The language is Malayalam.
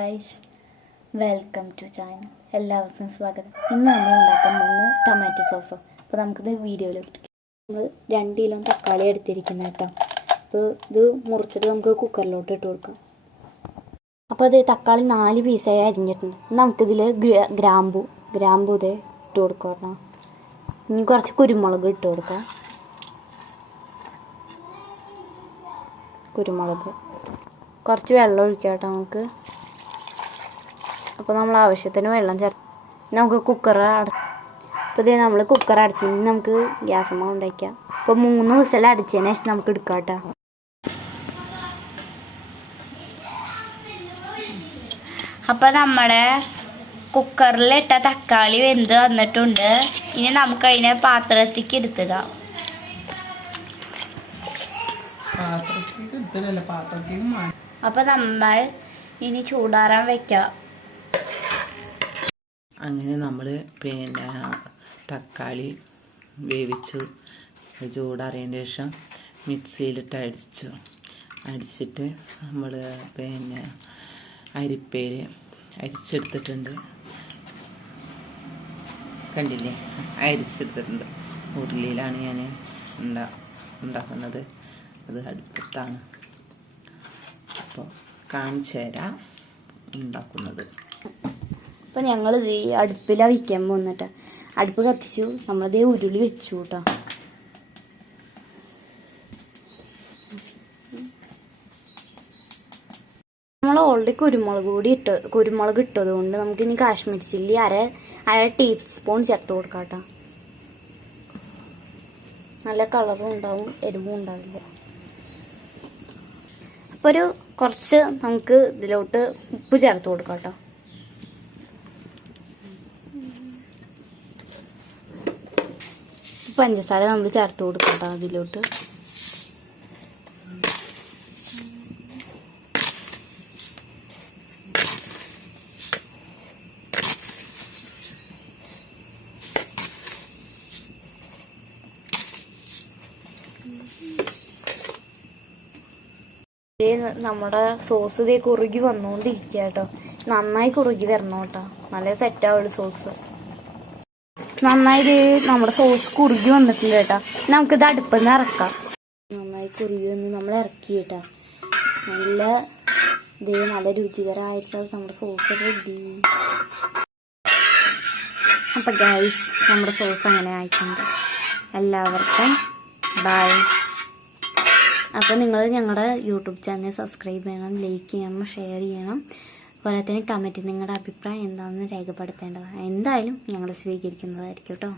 Guys, welcome to channel. എല്ലാവർക്കും സ്വാഗതം. ഇന്ന് നമ്മൾ ഉണ്ടാക്കാൻ പോകുന്ന ടൊമാറ്റോ സോസോ. അപ്പോൾ നമുക്കിത് വീഡിയോയിലേക്ക് നമ്മൾ 2 കിലോ തക്കാളി എടുത്തിരിക്കുന്നത് കേട്ടോ. അപ്പോൾ ഇത് മുറിച്ചിട്ട് നമുക്ക് കുക്കറിലോട്ട് ഇട്ട് കൊടുക്കാം. അപ്പോൾ അത് തക്കാളി 4 പീസായി അരിഞ്ഞിട്ടുണ്ട്. നമുക്കിതിൽ ഗ്രാമ്പു ഇതേ ഇട്ട് കൊടുക്കാം കേട്ടോ. ഇനി കുറച്ച് കുരുമുളക് ഇട്ട് കൊടുക്കാം. കുരുമുളക് കുറച്ച് വെള്ളം ഒഴിക്കാം കേട്ടോ നമുക്ക്. അപ്പോൾ നമ്മൾ ആവശ്യത്തിന് വെള്ളം ചേർത്ത് നമുക്ക് അപ്പോൾ ഇതേ നമ്മൾ കുക്കർ അടച്ചു. നമുക്ക് ഗ്യാസ് ഉണ്ടാക്കാം. അപ്പോൾ 3 വിസിൽ അടിച്ചതിന് ശേഷം നമുക്ക് എടുക്കാം കേട്ടോ. അപ്പോൾ നമ്മുടെ കുക്കറിലിട്ട തക്കാളി വെന്ത് വന്നിട്ടുണ്ട്. ഇനി നമുക്ക് അതിനെ പാത്രത്തേക്ക് എടുത്തിടാം. അപ്പോൾ നമ്മൾ ഇനി ചൂടാറാൻ വെക്കാം. അങ്ങനെ നമ്മൾ തക്കാളി വേവിച്ചു. ചൂടാറിയതിന് ശേഷം മിക്സിയിലിട്ട് അടിച്ചിട്ട് നമ്മൾ അരിപ്പയിൽ അരിച്ചെടുത്തിട്ടുണ്ട്. കണ്ടില്ലേ, അരിച്ചെടുത്തിട്ടുണ്ട്. ഉരുളിയിലാണ് ഞാൻ ഉണ്ടാക്കുന്നത്. അത് അടുപ്പത്താണ്. അപ്പോൾ കാണിച്ചു തരാം ഉണ്ടാക്കുന്നത്. അപ്പോൾ ഞങ്ങളിത് ഈ അടുപ്പിലാണ് വയ്ക്കാൻ പോകുന്നിട്ട്. അടുപ്പ് കത്തിച്ചു. നമ്മളിതേ ഉരുളി വെച്ചു കേട്ടോ. നമ്മൾ ഓൾറെഡി കുരുമുളക് ഇട്ടത് കൊണ്ട് നമുക്കിനി കാശ്മീർ ചില്ലി അര ടീസ്പൂൺ ചേർത്ത് കൊടുക്കാം കേട്ടോ. നല്ല കളറും ഉണ്ടാവും, എരിവും ഉണ്ടാവില്ല. അപ്പോൾ കുറച്ച് നമുക്ക് ഇതിലോട്ട് ഉപ്പ് ചേർത്ത് കൊടുക്കാം കേട്ടോ. പഞ്ചസാര നമ്മൾ ചേർത്ത് കൊടുക്കാം കേട്ടോ അതിലോട്ട്. നമ്മുടെ സോസ് ഇതേ കുറുകി വന്നുകൊണ്ടിരിക്കുക കേട്ടോ. നന്നായി കുറുകി വരണം കേട്ടോ. നല്ല സെറ്റാവുള്ളൂ സോസ്. നന്നായി നമ്മുടെ സോസ് കുറുകി വന്നിട്ടുണ്ട് കേട്ടോ. നമുക്കിത് അടുപ്പിൽ നിന്ന് ഇറക്കാം. നന്നായി കുറുകി വന്ന് നമ്മൾ ഇറക്കി കേട്ടോ. നല്ല രുചികരമായിട്ടുള്ള നമ്മുടെ സോസ് റെഡി. അപ്പം ഗൈസ്, നമ്മുടെ സോസ് അങ്ങനെ ആയിട്ടുണ്ട്. എല്ലാവർക്കും ബൈ. അപ്പോൾ നിങ്ങൾ ഞങ്ങളുടെ യൂട്യൂബ് ചാനൽ സബ്സ്ക്രൈബ് ചെയ്യണം, ലൈക്ക് ചെയ്യണം, ഷെയർ ചെയ്യണം. അതുപോലെ തന്നെ കമൻറ്റ് നിങ്ങളുടെ അഭിപ്രായം എന്താണെന്ന് രേഖപ്പെടുത്തേണ്ടതാണ്. എന്തായാലും ഞങ്ങൾ സ്വീകരിക്കുന്നതായിരിക്കും കേട്ടോ.